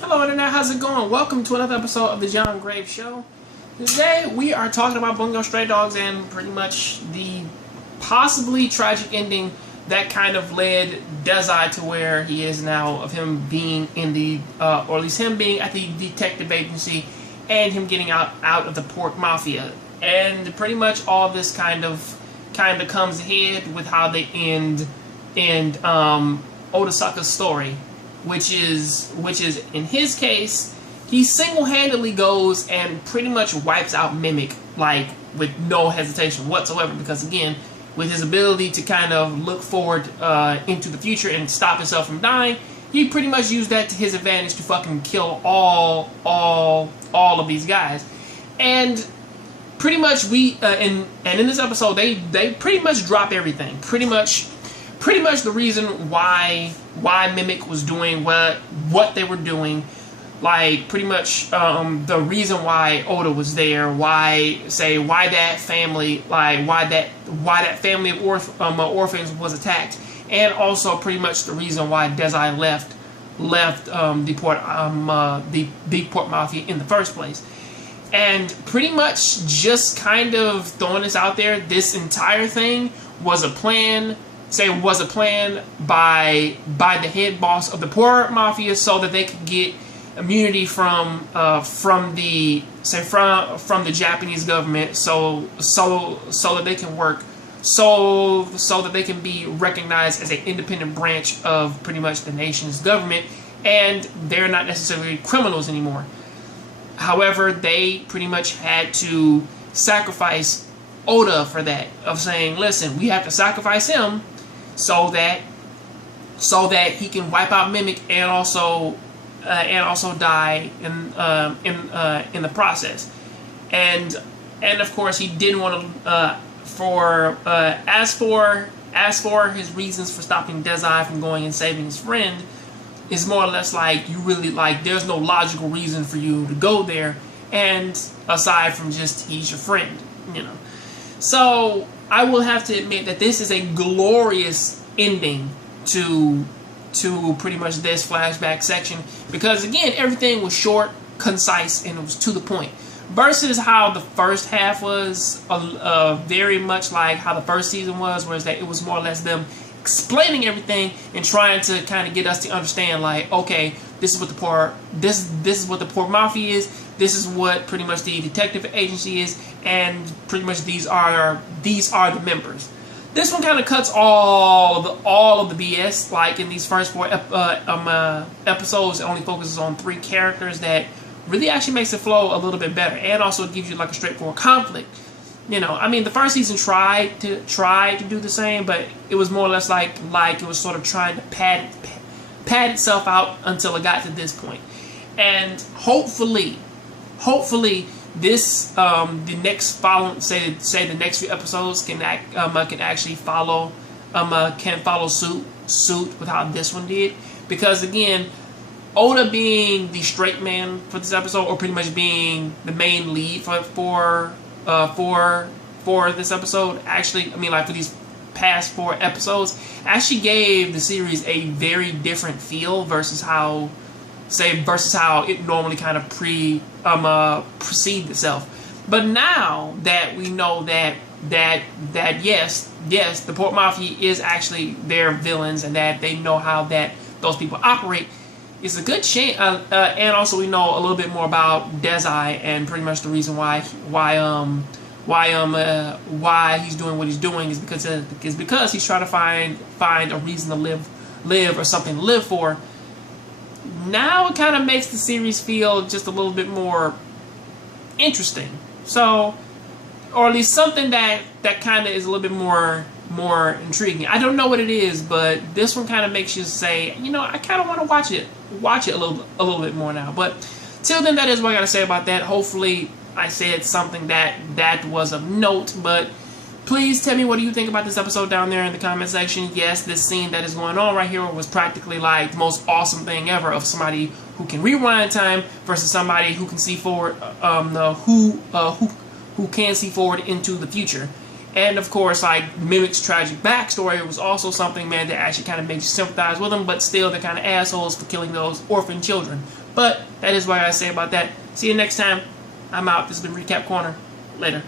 Hello Internet, how's it going? Welcome to another episode of the Jongravesshow. Today we are talking about Bungou Stray Dogs and pretty much the possibly tragic ending that kind of led Desi to where he is now, of him being in the, or at least him being at the detective agency and him getting out of the pork mafia. And pretty much all this kind of comes ahead with how they end Odasaka's story. Which is in his case, he single-handedly goes and pretty much wipes out Mimic, like, with no hesitation whatsoever, because again, with his ability to kind of look forward into the future and stop himself from dying, he pretty much used that to his advantage to fucking kill all of these guys. And pretty much in this episode, they pretty much drop everything. Pretty much the reason why Mimic was doing what they were doing, like pretty much the reason why Oda was there, why that family of orphans was attacked, and also pretty much the reason why Desi left the port mafia in the first place. And pretty much just kind of throwing this out there, this entire thing was a plan. Was a plan by the head boss of the port mafia, so that they could get immunity from the Japanese government, so that they can work, so that they can be recognized as an independent branch of pretty much the nation's government, and they're not necessarily criminals anymore. However, they pretty much had to sacrifice Oda for that, of saying, listen, we have to sacrifice him so that he can wipe out Mimic and also die in the process. And of course he didn't want to as for his reasons for stopping Desi from going and saving his friend, is more or less like, you really, like, there's no logical reason for you to go there, and aside from just he's your friend, you know. So I will have to admit that this is a glorious ending to pretty much this flashback section, because again, everything was short, concise, and it was to the point, versus how the first half was very much like how the first season was, whereas that it was more or less them explaining everything and trying to kind of get us to understand, like, okay, this is what the port mafia is, this is what pretty much the detective agency is, and pretty much these are the members. This one kind of cuts all of the BS. Like in these first four episodes, it only focuses on 3 characters that really actually makes it flow a little bit better, and also it gives you like a straightforward conflict. You know, I mean, the first season tried to do the same, but it was more or less like it was sort of trying to pad itself out until it got to this point. And hopefully this the next say the next few episodes can actually follow suit with how this one did, because again, Oda being the straight man for this episode, or pretty much being the main lead for this episode, actually, I mean, like for these past 4 episodes, actually gave the series a very different feel versus how it normally kind of precedes itself. But now that we know that yes, the port mafia is actually their villains, and that they know how that those people operate, it's a good chance. And also we know a little bit more about Desi, and pretty much the reason why he's doing what he's doing is because he's trying to find a reason to live or something to live for. Now it kind of makes the series feel just a little bit more interesting. So, or at least something that kind of is a little bit more intriguing. I don't know what it is, but this one kind of makes you say, you know, I kind of want to watch it a little bit more now. But till then, that is what I got to say about that. Hopefully I said something that was of note, but please tell me, what do you think about this episode down there in the comment section. Yes, this scene that is going on right here was practically like the most awesome thing ever, of somebody who can rewind time versus somebody who can see forward, who can see forward into the future. And of course, like Mimic's tragic backstory was also something, man, that actually kind of made you sympathize with them, but still they're kind of assholes for killing those orphan children. But that is what I gotta say about that. See you next time. I'm out. This has been Recap Corner. Later.